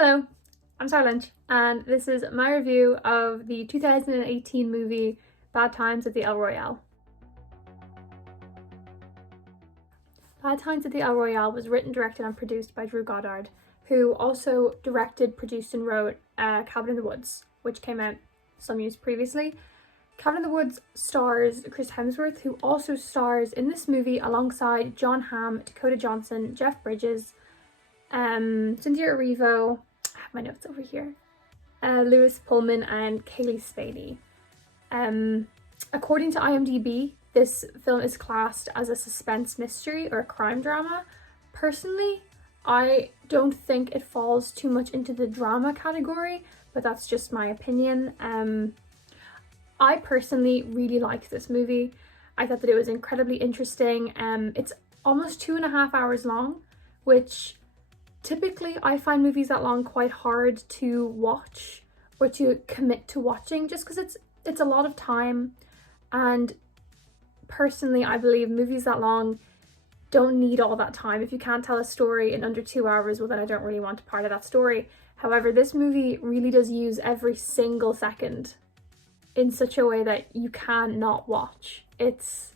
Hello, I'm Sarah Lynch, and this is my review of the 2018 movie Bad Times at the El Royale. Bad Times at the El Royale was written, directed, and produced by Drew Goddard, who also directed, produced, and wrote Cabin in the Woods, which came out some years previously. Cabin in the Woods stars Chris Hemsworth, who also stars in this movie alongside Jon Hamm, Dakota Johnson, Jeff Bridges, Cynthia Erivo. I have my notes over here. Lewis Pullman and Kaylee Spady. According to IMDb, this film is classed as a suspense mystery or a crime drama. Personally, I don't think it falls too much into the drama category, but that's just my opinion. I personally really liked this movie. I thought that it was incredibly interesting. It's almost 2.5 hours long, which typically I find movies that long quite hard to watch or to commit to watching, just because it's a lot of time. And personally, I believe movies that long don't need all that time. If you can't tell a story in under 2 hours, well then I don't really want part of that story. However, this movie really does use every single second in such a way that you cannot watch. It's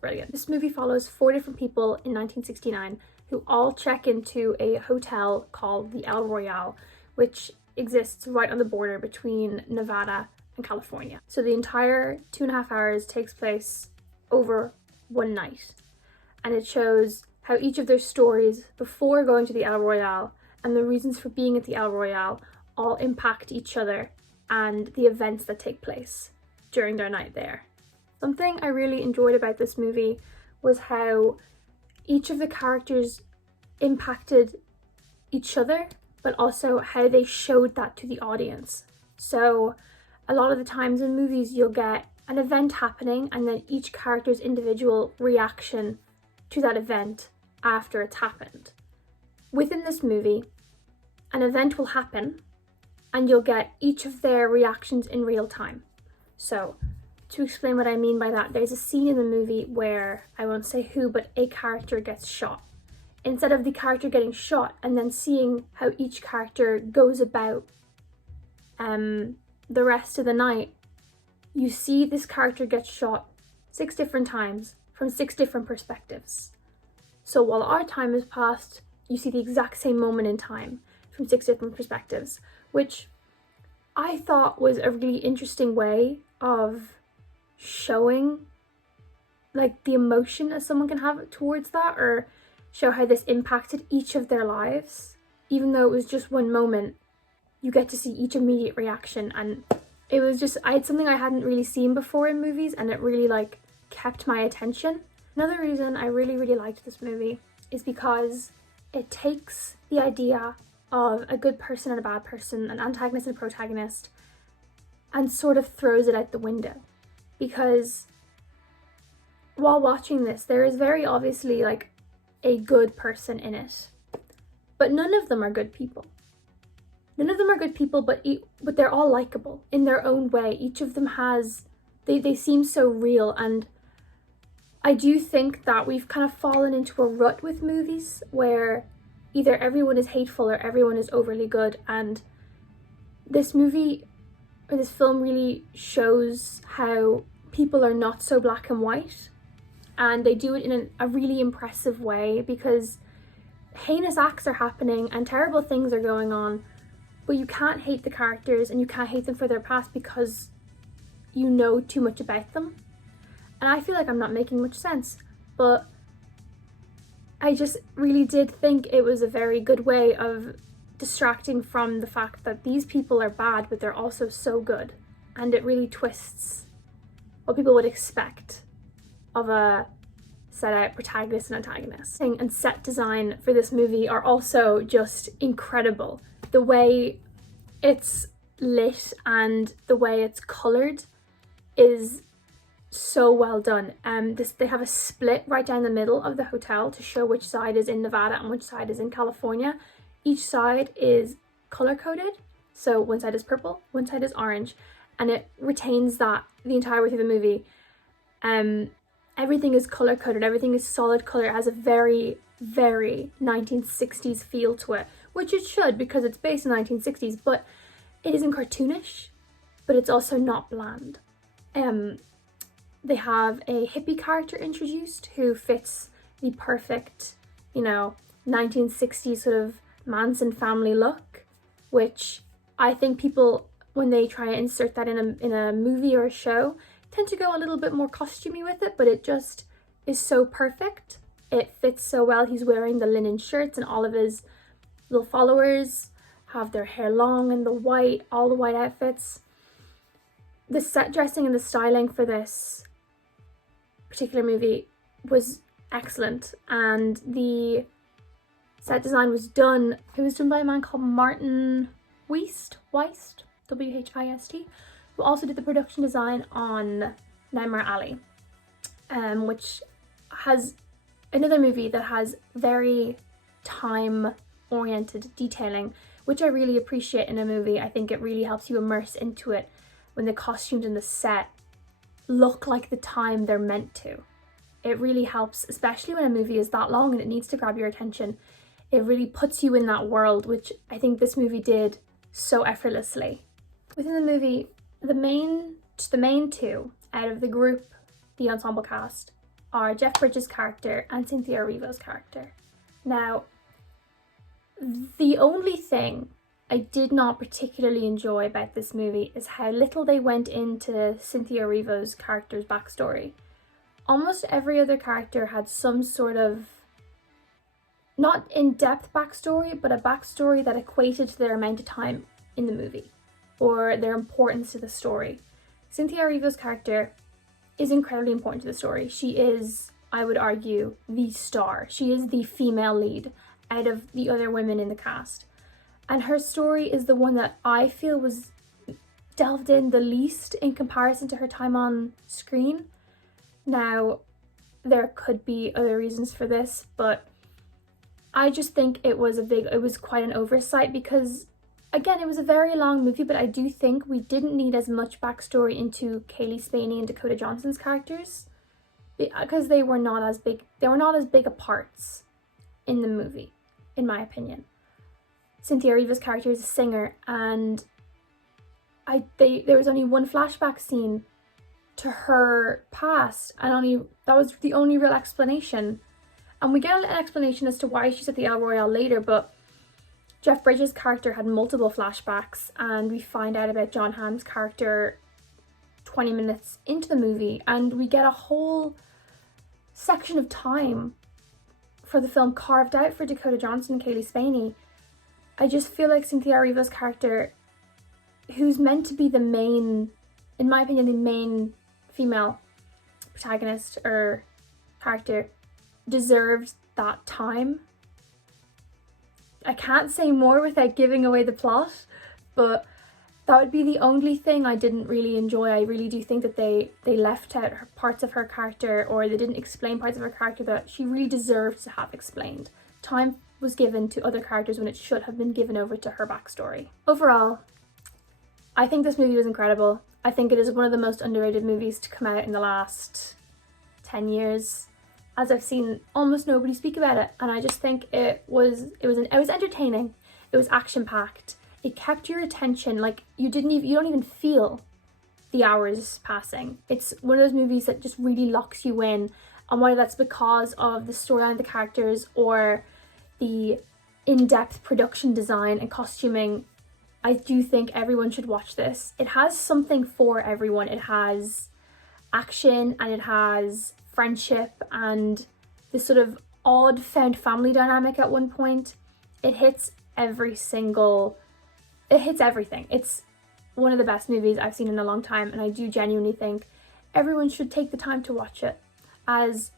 brilliant. This movie follows 4 different people in 1969 who all check into a hotel called the El Royale, which exists right on the border between Nevada and California. So the entire 2.5 hours takes place over one night, and it shows how each of their stories before going to the El Royale and the reasons for being at the El Royale all impact each other and the events that take place during their night there. Something I really enjoyed about this movie was how each of the characters impacted each other, but also how they showed that to the audience. So a lot of the times in movies you'll get an event happening and then each character's individual reaction to that event after it's happened. Within this movie, an event will happen and you'll get each of their reactions in real time. So to explain what I mean by that, there's a scene in the movie where, I won't say who, but a character gets shot. Instead of the character getting shot and then seeing how each character goes about the rest of the night, you see this character get shot 6 different times from 6 different perspectives. So while our time has passed, you see the exact same moment in time from 6 different perspectives, which I thought was a really interesting way of showing like the emotion that someone can have towards that, or show how this impacted each of their lives. Even though it was just one moment, you get to see each immediate reaction, and it was just, it's something I hadn't really seen before in movies, and it really like kept my attention. Another reason I really liked this movie is because it takes the idea of a good person and a bad person, an antagonist and a protagonist, and sort of throws it out the window. Because while watching this, there is very obviously like a good person in it, but none of them are good people. None of them are good people, but they're all likable in their own way. Each of them has, they seem so real, and I do think that we've kind of fallen into a rut with movies where either everyone is hateful or everyone is overly good, and this movie or this film really shows how people are not so black and white, and they do it in a really impressive way, because heinous acts are happening and terrible things are going on, but you can't hate the characters and you can't hate them for their past because you know too much about them. And I feel like I'm not making much sense, but I just really did think it was a very good way of distracting from the fact that these people are bad, but they're also so good. And it really twists what people would expect of a set out protagonist and antagonist. And set design for this movie are also just incredible. The way it's lit and the way it's colored is so well done. They have a split right down the middle of the hotel to show which side is in Nevada and which side is in California. Each side is color coded, so one side is purple, one side is orange, and it retains that the entire way through the movie. Everything is color coded, everything is solid color. It has a very 1960s feel to it, which it should because it's based in the 1960s, but it isn't cartoonish, but it's also not bland. They have a hippie character introduced who fits the perfect, 1960s sort of Manson family look, which I think people, when they try to insert that in a movie or a show, tend to go a little bit more costumey with it, but it just is so perfect. It fits so well. He's wearing the linen shirts, and all of his little followers have their hair long and all the white outfits. The set dressing and the styling for this particular movie was excellent, and the set design was done by a man called Martin Weist, W-H-I-S-T, who also did the production design on Nightmare Alley, which has another movie that has very time-oriented detailing, which I really appreciate in a movie. I think it really helps you immerse into it when the costumes and the set look like the time they're meant to. It really helps, especially when a movie is that long and it needs to grab your attention. It really puts you in that world, which I think this movie did so effortlessly. Within the movie, the main two out of the group, the ensemble cast, are Jeff Bridges' character and Cynthia Erivo's character. Now, the only thing I did not particularly enjoy about this movie is how little they went into Cynthia Erivo's character's backstory. Almost every other character had some sort of, not in-depth backstory, but a backstory that equated to their amount of time in the movie, or their importance to the story. Cynthia Erivo's character is incredibly important to the story. She is, I would argue, the star. She is the female lead out of the other women in the cast. And her story is the one that I feel was delved in the least in comparison to her time on screen. Now, there could be other reasons for this, but I just think it was quite an oversight because, again, it was a very long movie, but I do think we didn't need as much backstory into Kaylee Spaney and Dakota Johnson's characters because they were not as big a parts in the movie, in my opinion. Cynthia Erivo's character is a singer, and there was only one flashback scene to her past, and that was the only real explanation. And we get an explanation as to why she's at the El Royale later, but Jeff Bridges' character had multiple flashbacks, and we find out about John Hamm's character 20 minutes into the movie, and we get a whole section of time for the film carved out for Dakota Johnson and Kaylee Spaney. I just feel like Cynthia Erivo's character, who's meant to be the main, in my opinion, the main female protagonist or character, deserved that time. I can't say more without giving away the plot, but that would be the only thing I didn't really enjoy. I really do think that they left out parts of her character, or they didn't explain parts of her character that she really deserved to have explained. Time was given to other characters when it should have been given over to her backstory. Overall, I think this movie was incredible. I think it is one of the most underrated movies to come out in the last 10 years, as I've seen almost nobody speak about it, and I just think it was entertaining. It was action-packed. It kept your attention, like you don't even feel the hours passing. It's one of those movies that just really locks you in, and whether that's because of the storyline of the characters or the in-depth production design and costuming, I do think everyone should watch this. It has something for everyone. It has action, and it has friendship, and this sort of odd found family dynamic at one point. It hits everything. It's one of the best movies I've seen in a long time, and I do genuinely think everyone should take the time to watch it, as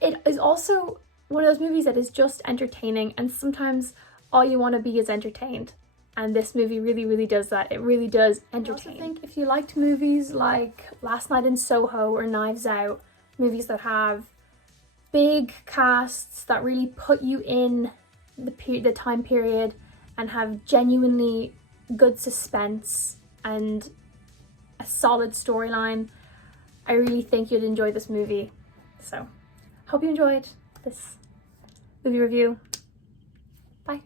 it is also one of those movies that is just entertaining, and sometimes all you want to be is entertained, and this movie really, really does that. It really does entertain. I also think if you liked movies like Last Night in Soho or Knives Out, movies that have big casts that really put you in the time period and have genuinely good suspense and a solid storyline, I really think you'd enjoy this movie. So, hope you enjoyed this movie review. Bye.